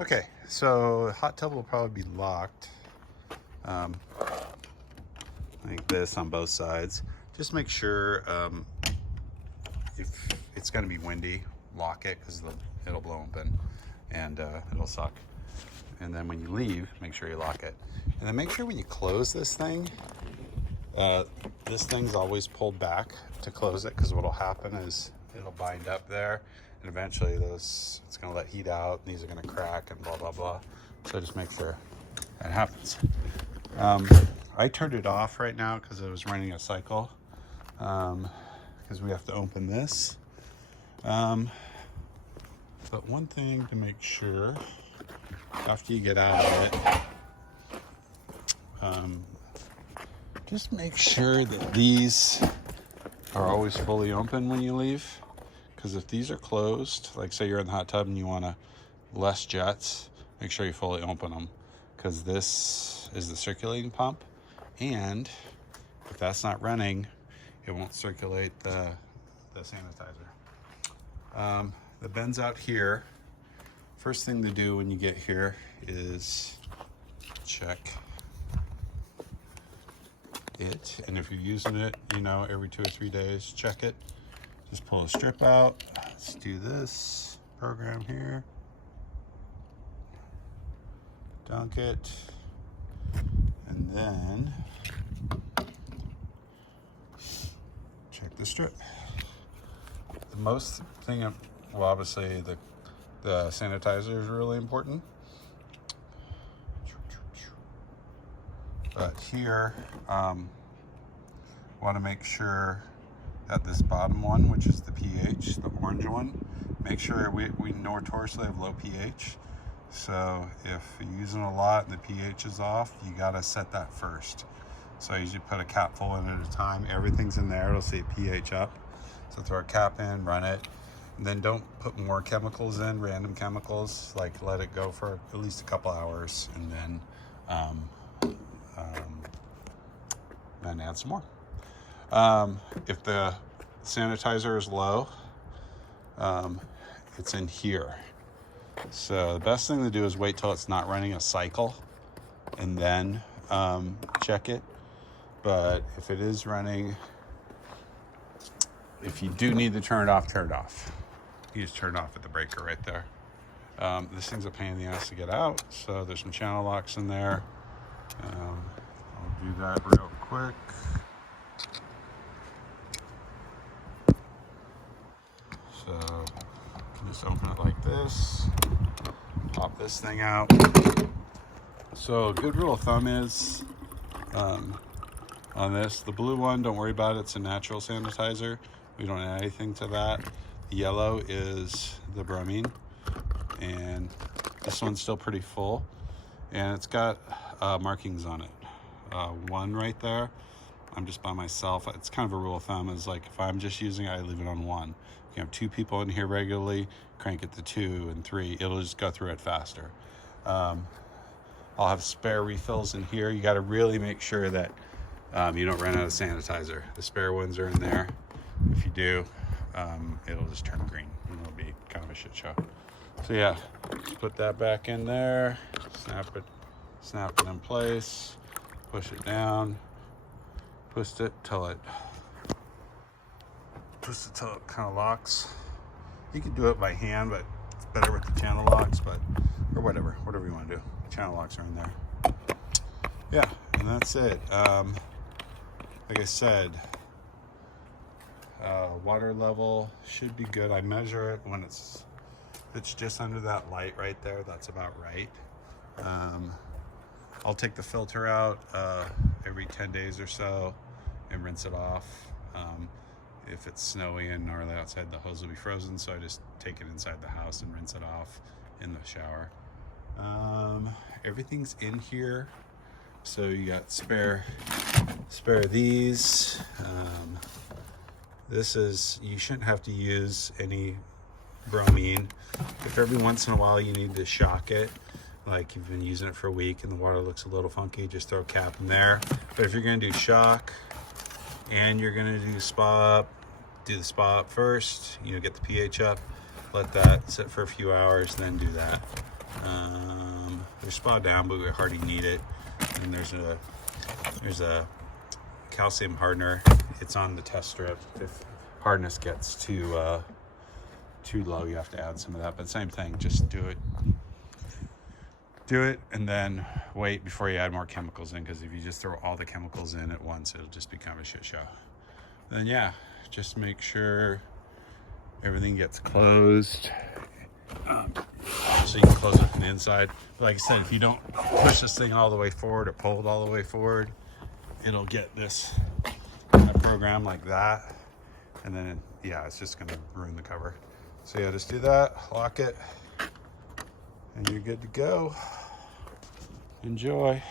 Okay, so the hot tub will probably be locked like this on both sides. Just make sure if it's going to be windy, lock it because it'll blow open and it'll suck. And then when you leave, make sure you lock it. And then make sure when you close this thing's always pulled back to close it, because what'll happen is it'll bind up there and eventually it's going to let heat out and these are going to crack and blah blah blah. So just make sure that happens. I turned it off right now because it was running a cycle, because we have to open this. But one thing to make sure after you get out of it, just make sure that these are always fully open when you leave. Because if these are closed, like say you're in the hot tub and you want less jets, make sure you fully open them, because this is the circulating pump, and if that's not running, it won't circulate the sanitizer. The bin's out here. First thing to do when you get here is check it, and if you're using it, every 2 or 3 days, check it. Just pull a strip out. Let's do this program here. Dunk it, and then check the strip. The most thing, well, obviously the sanitizer is really important, but here want to make sure that this bottom one, which is the pH, the orange one, make sure we notoriously have low pH. So if you're using a lot and the pH is off, you gotta set that first. So I usually put a capful in at a time. Everything's in there, it'll say pH up. So throw a cap in, run it, and then don't put more chemicals in, random chemicals. Like let it go for at least a couple hours, and then add some more. If the sanitizer is low, it's in here. So the best thing to do is wait till it's not running a cycle and then check it. But if it is running, if you do need to turn it off, turn it off. You just turn it off at the breaker right there. This thing's a pain in the ass to get out, so there's some channel locks in there. I'll do that real quick. So just open it like this, pop this thing out. So a good rule of thumb is on this, the blue one, don't worry about it, it's a natural sanitizer. We don't add anything to that. The yellow is the bromine, and this one's still pretty full, and it's got markings on it. One right there, I'm just by myself. It's kind of a rule of thumb, is like if I'm just using it, I leave it on 1. If you have 2 people in here regularly, crank it to 2 and 3. It'll just go through it faster. I'll have spare refills in here. You got to really make sure that you don't run out of sanitizer. The spare ones are in there. If you do, it'll just turn green and it'll be kind of a shit show. So yeah, just put that back in there, snap it in place, push it down, twist it till it kind of locks. You can do it by hand, but it's better with the channel locks, or whatever you want to do. Channel locks are in there. Yeah, and that's it. Like I said, water level should be good. I measure it when it's just under that light right there. That's about right. I'll take the filter out every 10 days or so and rinse it off. If it's snowy and gnarly outside, the hose will be frozen, so I just take it inside the house and rinse it off in the shower. Everything's in here, so you got spare these. This is, you shouldn't have to use any bromine. If every once in a while you need to shock it, like you've been using it for a week and the water looks a little funky, just throw a cap in there. But if you're gonna do shock and you're gonna do spa up, do the spa up first, get the pH up, let that sit for a few hours, then do that. They're spot down, but we hardly need it. And there's a calcium hardener. It's on the test strip. If hardness gets too low, you have to add some of that. But same thing, just do it and then wait before you add more chemicals in, because if you just throw all the chemicals in at once, it'll just become a shit show. Then yeah, just make sure everything gets closed. So you can close it from the inside. But like I said, if you don't push this thing all the way forward or pull it all the way forward, it'll get this program like that, and then yeah, it's just gonna ruin the cover. So yeah, just do that, lock it, and you're good to go. Enjoy.